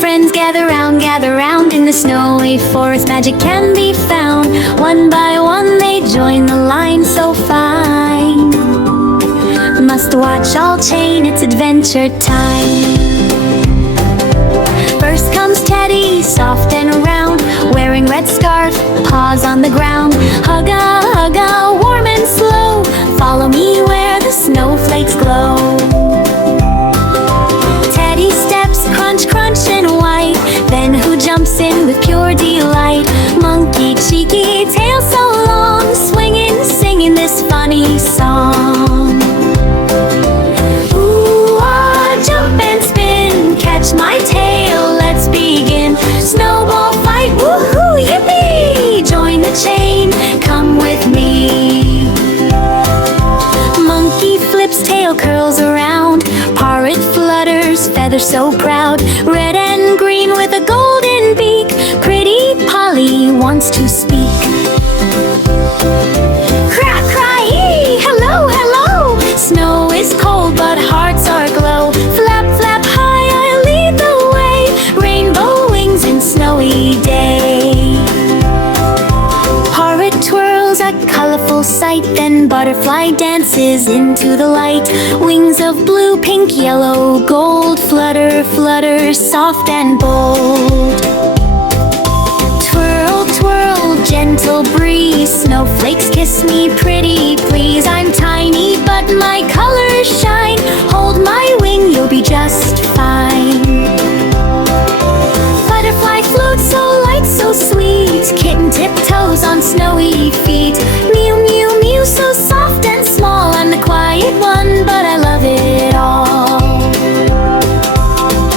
friends, gather round in the snowy forest. Magic can be found. One by one they join the line so fine. Must watch all chain, it's adventure time. First comes Teddy, soft and round, wearing red scarf, paws on the ground. Hugga, warm and slow, follow me where the snowflakes glow. Teddy steps, crunch, crunch and white, then who jumps in with pure delight? Monkey, cheeky, tail so long, swinging, singing this funny song. Ooh, ah, jump and spin, catch my tail, let's begin. Snowball fight, woohoo, yippee! Join the chain, come with me. Monkey flips, tail curls around. Parrot flutters, feathers so proud. Red and green with a golden beak. Pretty Polly wants to speak. Cry, cry, hello, hello. Snow is cold but hearts are aglow. Flap, flap high, I'll lead the way. Rainbow wings in snowy day. Parrot twirls, a colorful sight, then butterfly dances into the light. Wings of blue, pink, yellow, gold, flutter, flutter, soft and bold. Twirl, twirl, gentle breeze, snowflakes kiss me pretty please. I'm tiny but my colors shine. Hold my wing, you'll be just fine. Butterfly floats so light, so sweet. Kitten tiptoes on snowy feet. Mew, mew, mew, so soft and small. I'm the quiet one, but I love it all.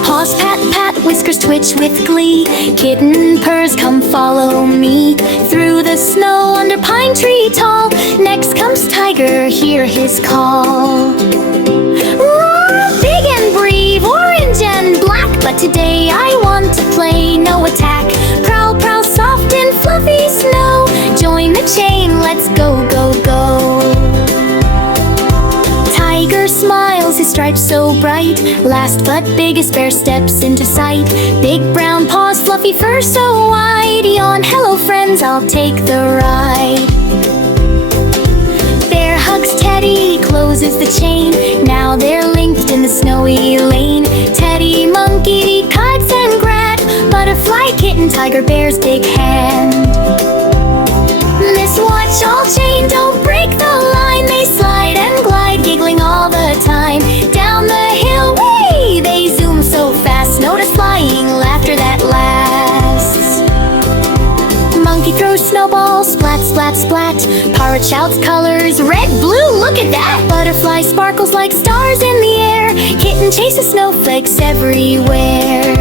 Paws pat, pat, whiskers twitch with glee. Kitten purrs, come follow me. Through the snow under pine tree tall. Next comes Tiger, hear his call. Roar, big and brave, orange and black. But today I want to play, no attack. Prowl, prowl, soft and fluffy snow. Join the chain, let's go, go, go. Tiger smiles, his stripes so bright. Last but biggest bear steps into sight. Big brown paws, fluffy fur so wide. Yawn, hello friends, I'll take the ride. Bear hugs Teddy, closes the chain. Now they're linked in the snowy lane. Teddy, monkey, kites and grand. Butterfly, kitten, tiger, bear's big hand. Miss watch all chain, don't break the line. They slide and glide, giggling all the time. Down the hill, way they zoom so fast. Notice flying, laughter that lasts. Monkey throws snowballs, splat, splat, splat. Parrot shouts colors, red, blue, look at that. Butterfly sparkles like stars in the air. Kitten chases snowflakes everywhere.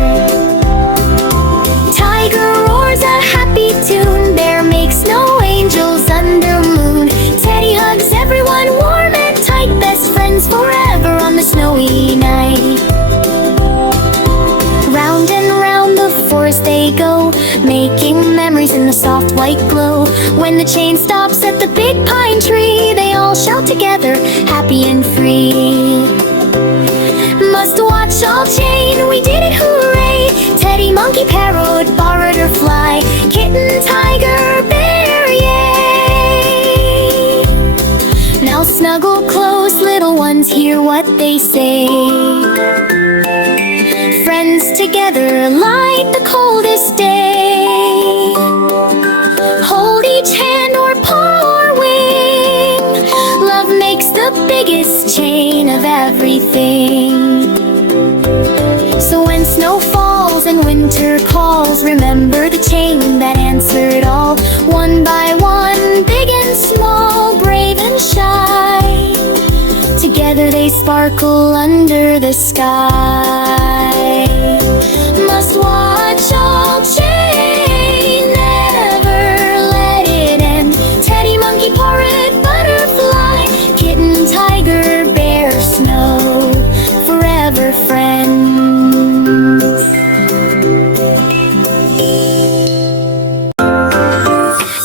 Tiger roars a happy tune. Bear makes snow angels under moon. Teddy hugs everyone warm and tight. Best friends forever on the snowy night. Round and round the forest they go, making memories in the soft white glow. When the chain stops at the big pine tree, they all shout together, happy and free. Must watch all chain, we did it, hooray! Teddy, monkey, parrot, parrot or fly. Kitten, tiger, bear, yay! Now snuggle close, little ones, hear what they say. Friends together light the coldest day. Hold each hand or paw or wing. Love makes the biggest chain of everything. So when snow falls and winter calls, remember the chain that answered all. One by one, big and small, brave and shy. Together they sparkle under the sky. Must watch all chain, never let it end. Teddy, monkey, parrot, butterfly. Kitten, tiger, bear, snow, forever friends.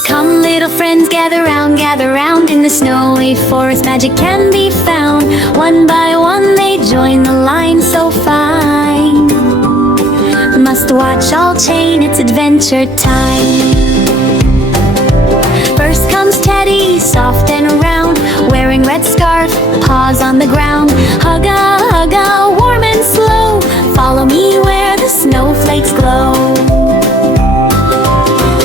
Come little friends, gather round in the snowy forest. Magic can be found. One by one they join the line so fine. Must watch all chain, it's adventure time. First comes Teddy, soft and round, wearing red scarf, paws on the ground. Hugga, warm and slow, follow me where the snowflakes glow.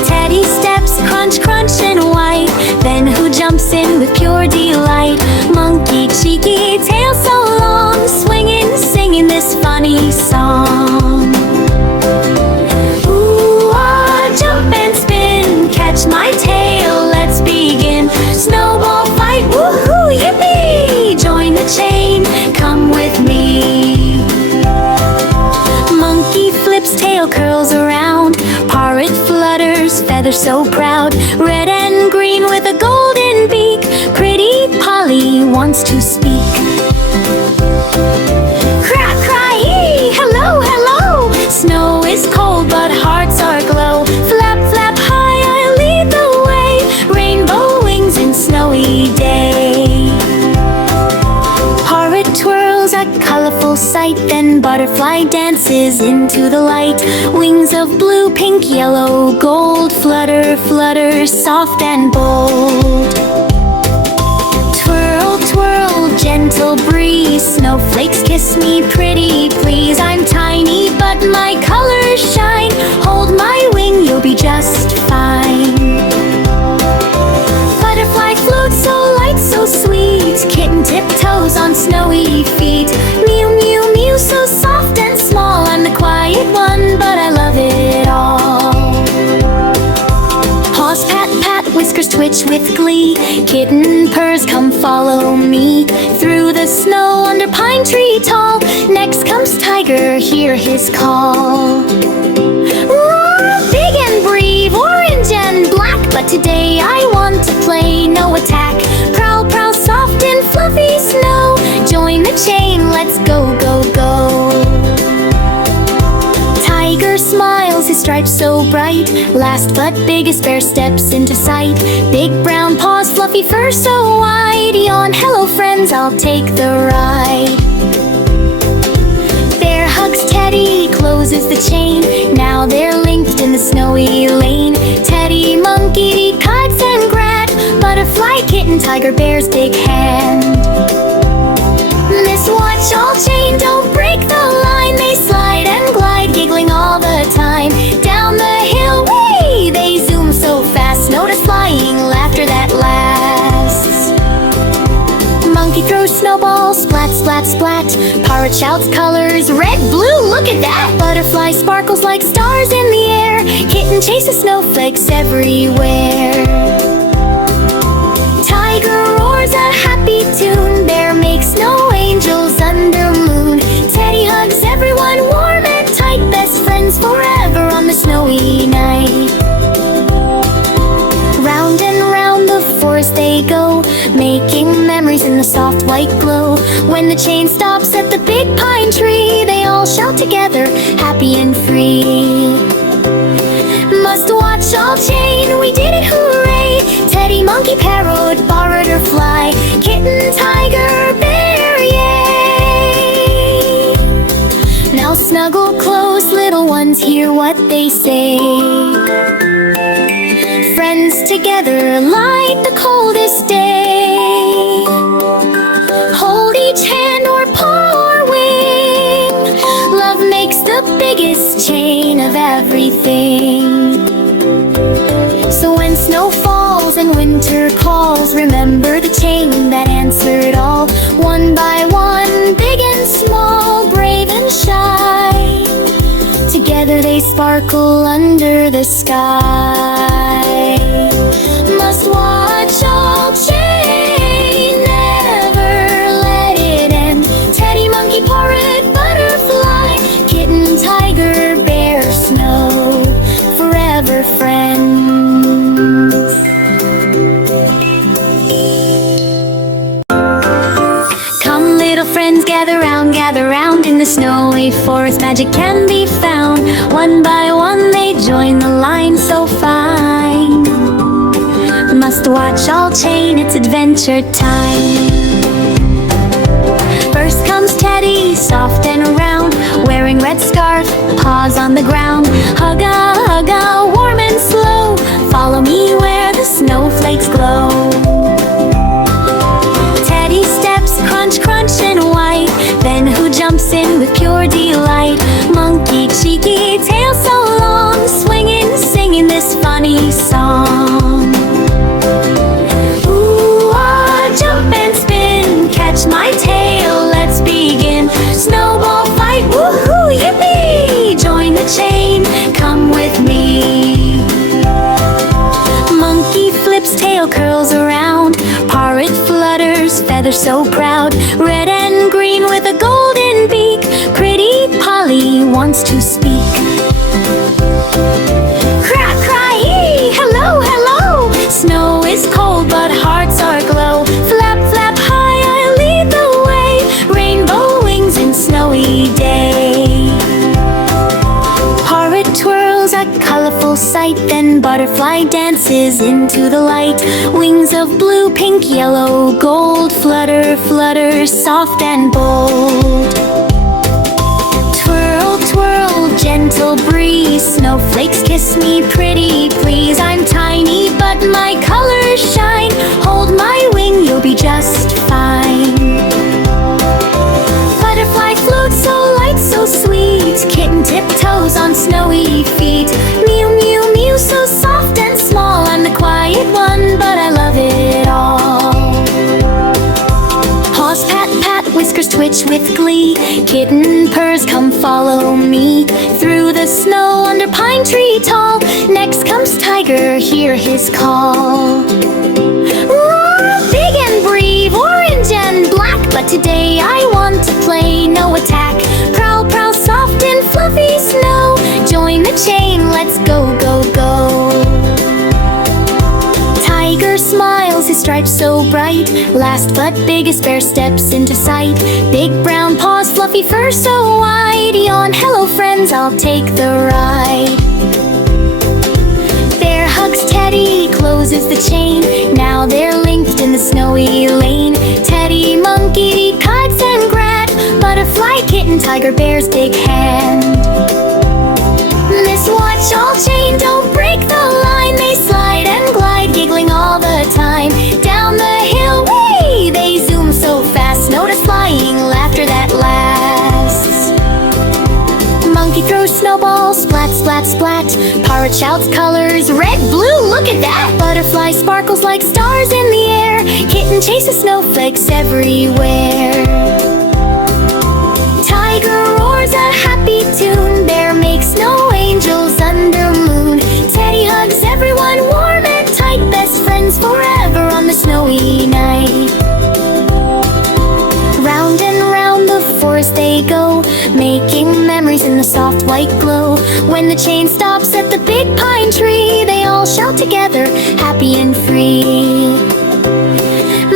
Teddy steps, crunch, crunch and white, then who jumps in with pure delight? Monkey, cheeky, tail so long, swinging, singing this funny song. Ooh, ah, jump and spin, catch my tail, let's begin. Snowball fight, woohoo, yippee! Join the chain, come with me. Monkey flips, tail curls around. Parrot flutters, feathers so proud. Red and green with a golden beak. Pretty Polly wants to speak. Crack, cry, hello, hello. Snow is cold but hearts are glow. Flap, flap high, I lead the way. Rainbow wings and snowy day. Parrot twirls, a colorful sight, then butterfly dances into the light. Wings of blue, pink, yellow, gold, flutter, flutter, soft and bold. Twirl, twirl, gentle breeze, snowflakes kiss me pretty please. I'm tiny but my colors shine, hold my wing, you'll be just fine. Butterfly floats so light, so sweet, kitten tiptoes on snowy feet. Mew, mew, mew, so soft and small, I'm the quiet one, but I love it all. Paws pat, pat, whiskers twitch with glee. Kitten purrs, come follow me. Through the snow under pine tree tall. Next comes Tiger, hear his call. Roar, big and brave, orange and black, but today I want to play, no attack. Prowl, prowl, soft and fluffy snow. Join the chain, let's go, go, go. Tiger smiles, his stripes so bright. Last but biggest bear steps into sight. Big brown paws, fluffy fur so wide. Yawn, hello friends, I'll take the ride. Bear hugs Teddy, closes the chain. Now they're linked in the snowy lane. Teddy, monkey, kites and grat. Butterfly, kitten, tiger, bear's big hand. Miss watch all chain, don't break the line. They slide and glide, giggling all the time. Down the hill, whee, they zoom so fast. Notice flying laughter that lasts. Monkey throws snowballs, splat, splat, splat. Parrot shouts colors, red, blue, look at that. Butterfly sparkles like stars in the air. Kitten chases snowflakes everywhere. Tiger roars a happy tune. Bear makes snow angels under moon. Teddy hugs everyone warm and tight. Best friends forever on the snowy night. Round and round the forest they go, making memories in the soft white glow. When the chain stops at the big pine tree, they all shout together, happy and free. Must watch all chain, we did it, hooray! Teddy, monkey, parrot, parrot or fly, kitten, tiger, bear, yay! Now snuggle close, little ones, hear what they say. Friends together light the coldest day. Hold each hand or paw or wing. Love makes the biggest chain of everything. So when snow falls and winter calls, remember the chain that answered all. One by one, big and small, brave and shy. Together they sparkle under the sky. Must watch all chain, never let it end. Teddy, monkey, parrot, butterfly, kitten, tiger, bear, snow, forever friends. Come little friends, gather round in the snowy forest, magic can be found. One by one they join the line so fine. Must watch all chain, it's adventure time. First comes Teddy, soft and round, wearing red scarf, paws on the ground. Hugga, warm and slow. Follow me where the snowflakes glow. Teddy steps, crunch, crunch and white. Then who jumps in with pure delight? Monkey, cheeky, tail so long, swinging, singing this funny song. Ooh, ah, jump and spin, catch my tail, let's begin. Snowball fight, woohoo, yippee! Join the chain, come with me. Monkey flips, tail curls around. Parrot flutters, feathers so proud. Red and green with a golden beak. Pretty Polly wants to speak. Cry, cry, hello, hello. Snow is cold but hearts are glow. Flap, flap high, I lead the way. Rainbow wings in snowy day. Parrot twirls, a colorful sight. Then butterfly dances into the light. Wings of blue, pink, yellow, gold. Flutter, flutter, soft and bold. Twirl, twirl, gentle breeze. Snowflakes kiss me pretty please. I'm tiny but my colors shine. Hold my wing, you'll be just fine. Butterfly floats so light, so sweet. Kitten tiptoes on snowy feet. Mew, mew, mew, so soft and small. I'm the quiet one, but I love it all. Paws pat, pat, whiskers twitch with glee. Kitten purrs, come follow me. Through the snow under pine tree tall. Next comes Tiger, hear his call. Roar, big and brave, orange and black. But today I want to play, no attack. Prowl, prowl, soft and fluffy snow. Join the chain, let's go, go, go. Tiger smiles, his stripes so bright. Last but biggest bear steps into sight. Big brown paws, fluffy fur so wide. Yawn, hello friends, I'll take the ride. Bear hugs Teddy, closes the chain. Now they're linked in the snowy lane. Teddy, monkey, kites and grat. Butterfly, kitten, tiger, bear's big hand. This watch all chain, don't break the line. They slide and glide, giggling all the time. Down the hill, whee! They zoom so fast. Notice flying laughter that lasts. Monkey throws snowballs, splat, splat, splat. Parrot shouts colors, red, blue, look at that. Butterfly sparkles like stars in the air. Kitten chases snowflakes everywhere. Tiger roars a happy tune. Bear makes snow angels under moon. Teddy hugs everyone warm and tight. Best friends forever on the snowy night. Round and round the forest they go, making memories in the soft white glow. When the chain stops at the big pine tree, they all shout together, happy and free.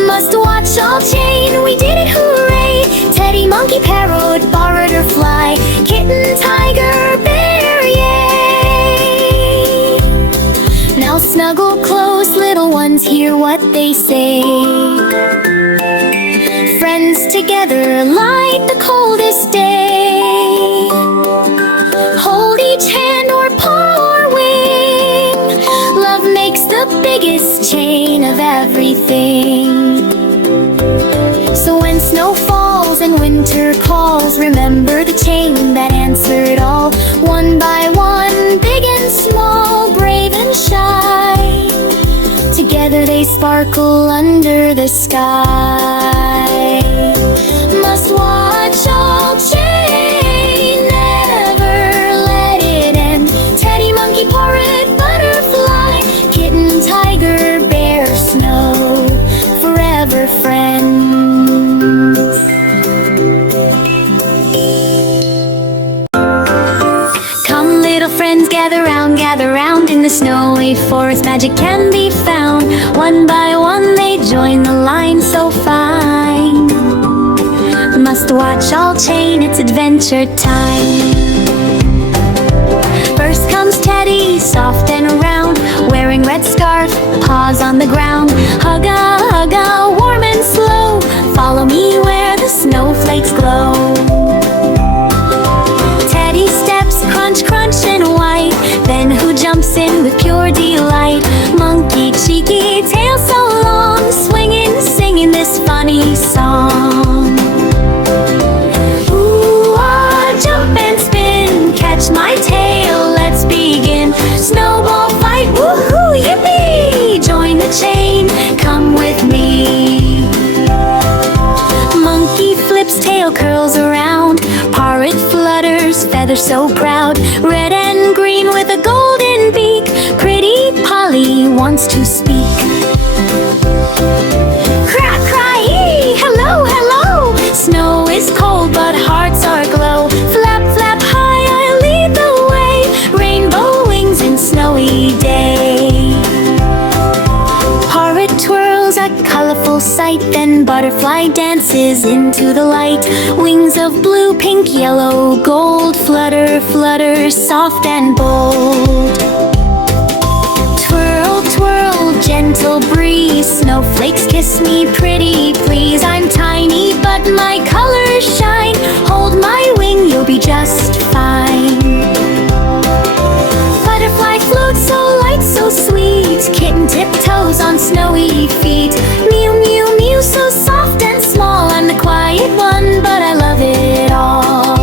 Must watch all chain, we did it, hooray! Teddy, monkey, parrot, bird or fly. Kitten, tiger, bear, yay! Now snuggle close, little ones, hear what they say. Friends together light the coldest day. Hold each hand or paw or wing. Love makes the biggest chain of everything. So when snow falls and winter calls, remember the chain that answered all. One by one, big and small, brave and shy. Together they sparkle under the sky. Must watch all chain, never let it end. Teddy, monkey, parrot, butterfly. Kitten, tiger, bear, snow, forever friends. Come little friends, gather round in the snowy forest, magic can be found. One by one they join the line so fine. Must watch all chain, it's adventure time. First comes Teddy, soft and round, wearing red scarf, paws on the ground. Hugga, hugga, warm and slow. Follow me where the snowflakes glow. Teddy steps, feather so proud, red and green with a golden beak. Pretty Polly wants to speak. Crack, cry, hello, hello. Snow is cold, but hearts are aglow. Flap, flap high, I lead the way. Rainbow wings in snowy day. Parrot twirls, a colorful sight. Then butterfly dances into the light. Wings of blue, pink, yellow, gold. Flutter, flutter, soft and bold. Twirl, twirl, gentle breeze. Snowflakes kiss me pretty, please. I'm tiny, but my colors shine. Hold my wing, you'll be just fine. Butterfly floats so light, so sweet. Kitten tiptoes on snowy feet. Mew, mew, mew, so soft and small. I'm the quiet one, but I love it all.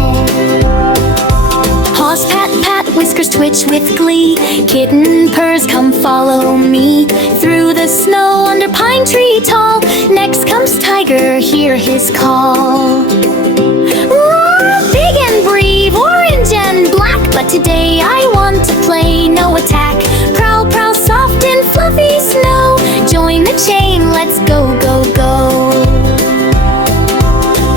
Paws pat, pat, whiskers twitch with glee. Kitten purrs, come follow me. Through the snow under pine tree tall. Next comes Tiger, hear his call. Roar, big and brave, orange and black. But today I want to play, no attack. Prowl, prowl, soft and fluffy snow. Join the chain, let's go, go, go.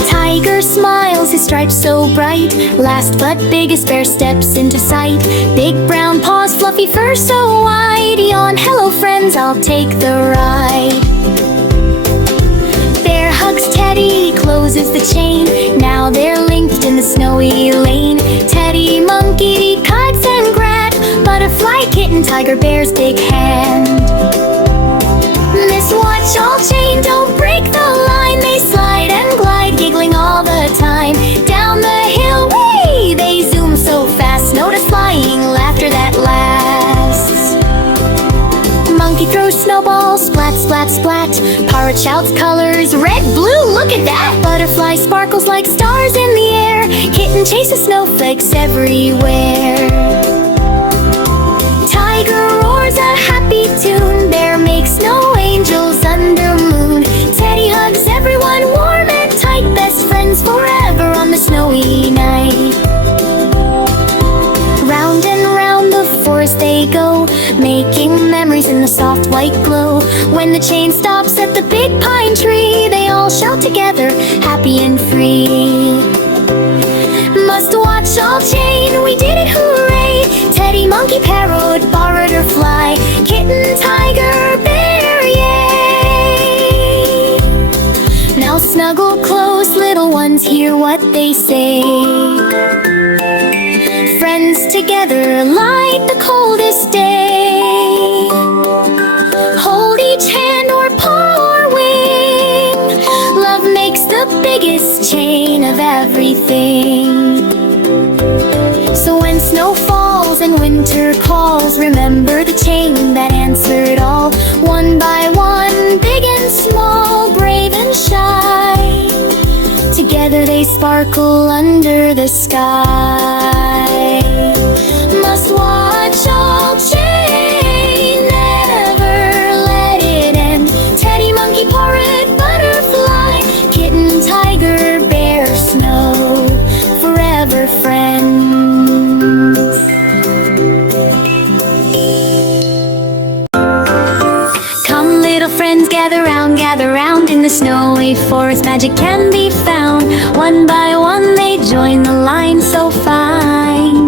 Tiger smiles, his stripes so bright. Last but biggest bear steps into sight. Big brown paws, fluffy fur so wide. Yawn, hello friends, I'll take the ride. Bear hugs Teddy, closes the chain. Now they're linked in the snowy lane. Teddy, monkey, kites and grat. Butterfly, kitten, tiger, bear's big hand. Miss watch all chain, don't break the line. They slide and glide, giggling all the time. Down the hill, way they zoom so fast. Notice flying laughter that lasts. Monkey throws snowballs, splat, splat, splat. Parrot shouts colors, red, blue, look at that. Butterfly sparkles like stars in the air. Kitten chases snowflakes everywhere. Tiger roars a happy tune. Bear makes snow angels under moon. Teddy hugs everyone warm and tight. Best friends forever on the snowy night. Round and round the forest they go, making memories in the soft white glow. When the chain stops at the big pine tree, they all shout together, happy and free. Must watch all chain, we did it, hooray. Teddy, monkey, parrot, bird or fly. Kitten, tiger, bear, yay. Now snuggle close, little ones, hear what they say. Friends together light the coldest day. Hold each hand or paw or wing. Love makes the biggest chain of everything. So when snow falls and winter calls, remember the chain that answered all. One by one, big and small, brave and shy. Together they sparkle under the sky. Must watch all chain, never let it end. Teddy, monkey, parrot, butterfly. Kitten, tiger, bear, snow, forever friends. Come little friends, gather round in the snowy forest, magic can be found. One by one they join the line so fine.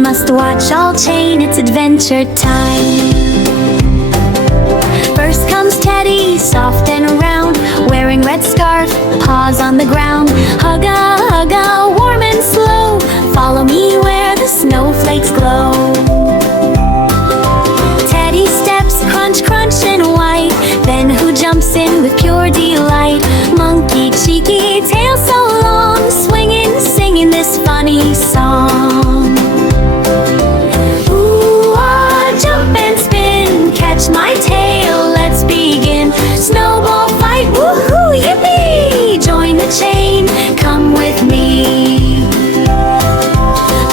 Must watch all chain, it's adventure time. First comes Teddy, soft and round, wearing red scarf, paws on the ground. Hugga, warm and slow, follow me where the snowflakes glow. Teddy steps, crunch, crunch and white, then who jumps in with pure delight? Monkey, cheeky, tail so long, swinging, singing this funny song. Ooh, ah, jump and spin, catch my tail, let's begin. Snowball fight, woohoo, yippee! Join the chain, come with me.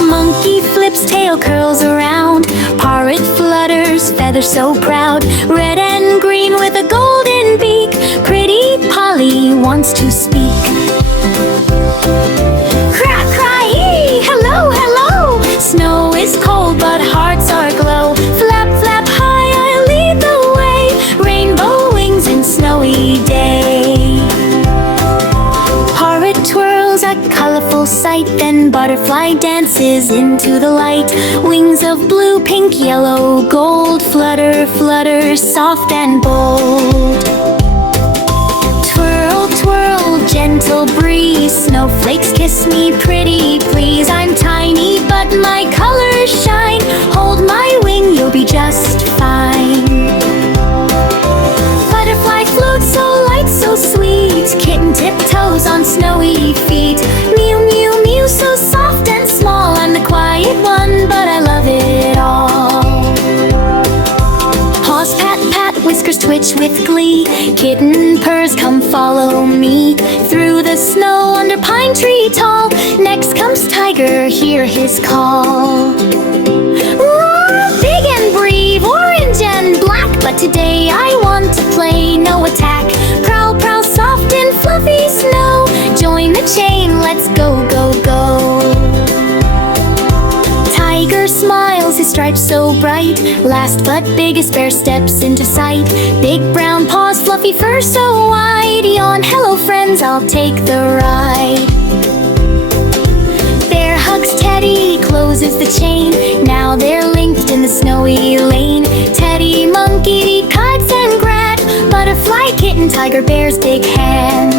Monkey flips, tail curls around. Parrot flutters, feathers so proud. Red and green with a golden beak. Pretty Polly wants to speak. Crack, cry, Butterfly dances into the light. Wings of blue, pink, yellow, gold. Flutter, flutter, soft and bold. Twirl, twirl, gentle breeze. Snowflakes kiss me pretty, please. I'm tiny, but my colors shine. Hold my wing, you'll be just fine. Butterfly floats so light, so sweet. Kitten tiptoes on snowy feet. Mew, mew, mew, so soft and small. I'm the quiet one, but I love it all. Paws pat, pat, whiskers twitch with glee. Kitten purrs, come follow me. Through the snow under pine tree tall. Next comes Tiger, hear his call. Roar, big and brave, orange and black. But today I want to play, no attack. Prowl, prowl, soft and fluffy snow. Join the chain, let's go, go, go. Tiger smiles, his stripes so bright. Last but biggest bear steps into sight. Big brown paws, fluffy fur so wide. Yawn, hello friends, I'll take the ride. Bear hugs Teddy, closes the chain. Now they're linked in the snowy lane. Teddy, monkey, kites and grat. Butterfly, kitten, tiger, bear's big hand.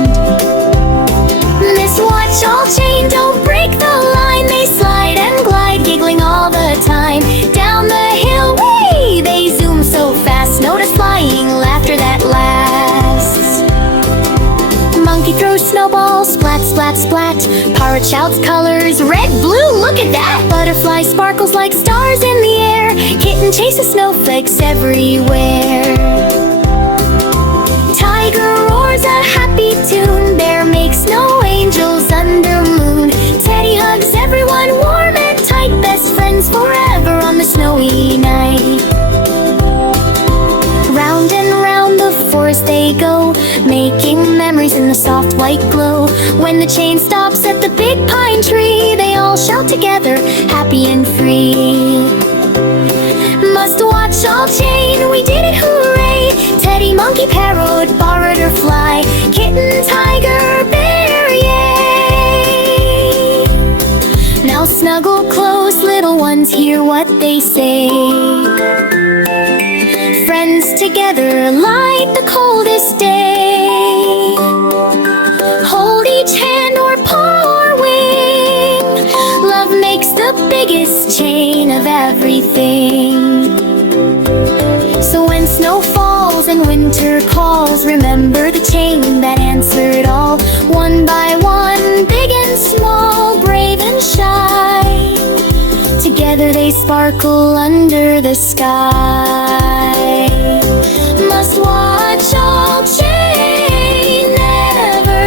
This watch all chain, don't break the line. They slide and glide, giggling all the time. Down the hill, way they zoom so fast. Notice flying laughter that lasts. Monkey throws snowballs, splat, splat, splat. Parrot shouts colors, red, blue, look at that. Butterfly sparkles like stars in the air. Kitten chases snowflakes everywhere. Tiger roars a happy tune. Bear makes snow angels under moon. Teddy hugs everyone warm and tight. Best friends forever on the snowy night. Round and round the forest they go, making memories in the soft white glow. When the chain stops at the big pine tree, they all shout together, happy and free. Must watch all chain, we did it, hooray! Teddy, monkey, parrot, bird or fly. Kitten, tiger, bear, yay! Now snuggle close, little ones, hear what they say. Friends together light the coldest day. Hold each hand or paw or wing. Love makes the biggest chain of everything. So when snow falls and winter calls, remember the chain that answered all. One by one, big and small, brave and shy. Together they sparkle under the sky. Must watch all chain, never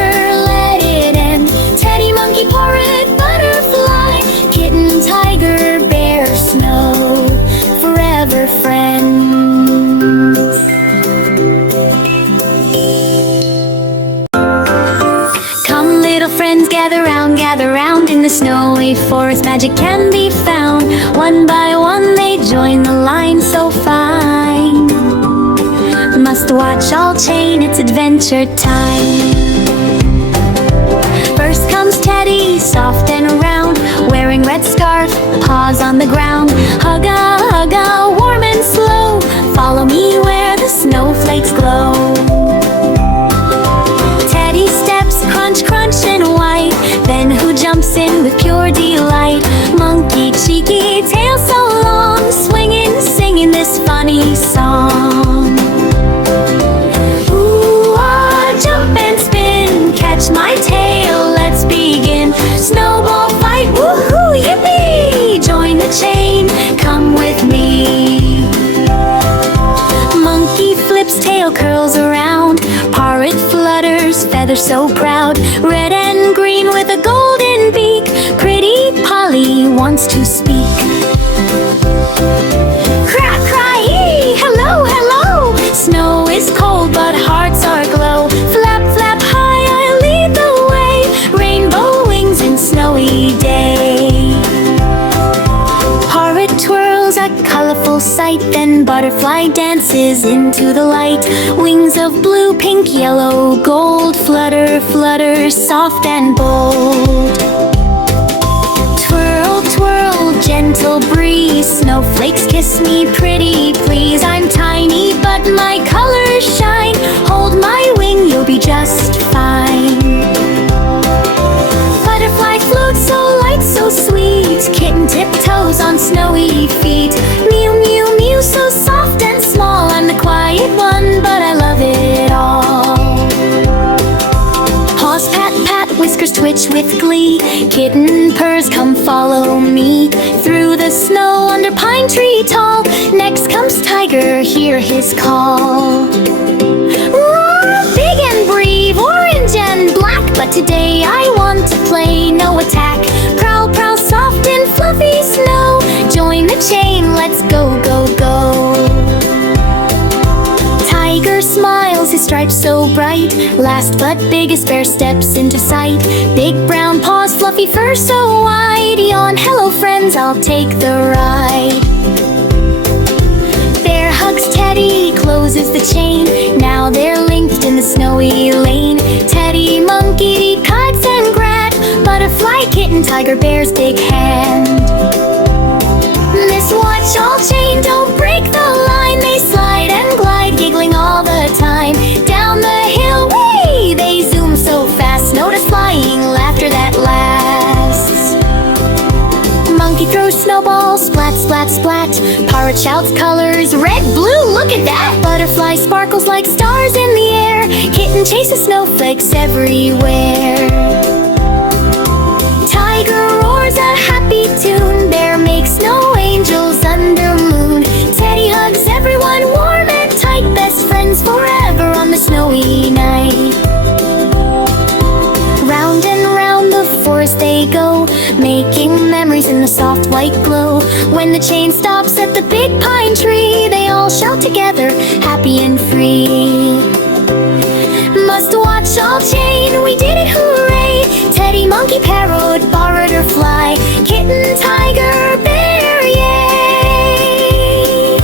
let it end. Teddy, monkey, parrot, butterfly. Kitten, tiger, bear, snow, forever friends. Come little friends, gather round in the snowy forest. Magic can be found. One by one they join the line so fine. Must watch all chain, it's adventure time. First comes Teddy, soft and round, wearing red scarf, paws on the ground. Hugga, warm and slow, follow me where the snowflakes glow. Teddy steps, crunch, crunch and white, then who jumps in with pure delight? Monkey, cheeky, tail so long, swinging, singing this funny song. Ooh, ah, jump and spin, catch my tail, let's begin. Snowball fight, woohoo, yippee! Join the chain, come with me. Monkey flips, tail curls around. Parrot flutters, feathers so proud. Red and green with a golden beak. Pretty Polly wants to speak. Crack, cry, hello, hello. Snow is cold, but hearts are glow. Flap, flap high, I lead the way. Rainbow wings in snowy day. Parrot twirls, a colorful sight. Then butterfly dances into the light. Wings of blue, pink, yellow, gold. Flutter, flutter, soft and bold. kiss me pretty, please. I'm tiny, but my colors shine. Hold my wing, you'll be just fine. Butterfly floats so light, so sweet. Kitten tiptoes on snowy feet. Mew, mew, mew, so soft and small. I'm the quiet one, but I love it all. Paws pat, pat, whiskers twitch with glee. Kitten purrs, come follow me. Through the snow, under pine tree tall. Next comes Tiger, hear his call. Roar, big and brave, orange and black. But today I want to play, no attack. Prowl, prowl, soft in fluffy snow. Join the chain, let's go, go, go. Tiger smiles, his stripes so bright. Last but biggest bear steps into sight. Big brown paws, fluffy fur so wide. Yawn, hello friends, I'll take the ride. Bear hugs Teddy, closes the chain. Now they're linked in the snowy lane. Teddy, monkey, kites and grat. Butterfly, kitten, tiger, bear's big hand. This watch all chain, don't break the line. They slide and glide, giggling all the time. Down the hill, way they zoom so fast. Notice flying laughter that lasts. Monkey throws snowballs, splat, splat, splat. Parrot shouts colors, red, blue, look at that. Butterfly sparkles like stars in the air. Kitten chases snowflakes everywhere. Tiger roars a happy tune. Bear makes snow angels under moon. Teddy hugs everyone warm and tight. Best friends forever on the snowy night. Round and round the forest they go, making memories in the soft white glow. When the chain stops at the big pine tree, they all shout together, happy and free. Must watch all chain, we did it, hooray! Teddy, monkey, parrot, bird or fly. Kitten, tiger, bear, yay!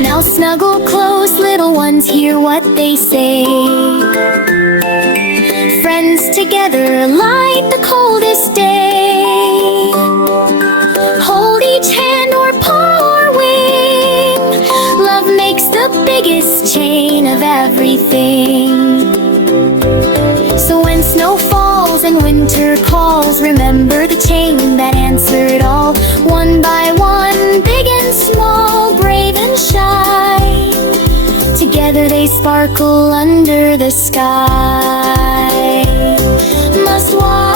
Now snuggle close, little ones, hear what they say. Friends together light the coldest day. Hold each hand or paw or wing. Love makes the biggest chain of everything. So when snow falls and winter calls, remember the chain that answered all. One by one, big and small, brave and shy. Together they sparkle under the sky. Must walk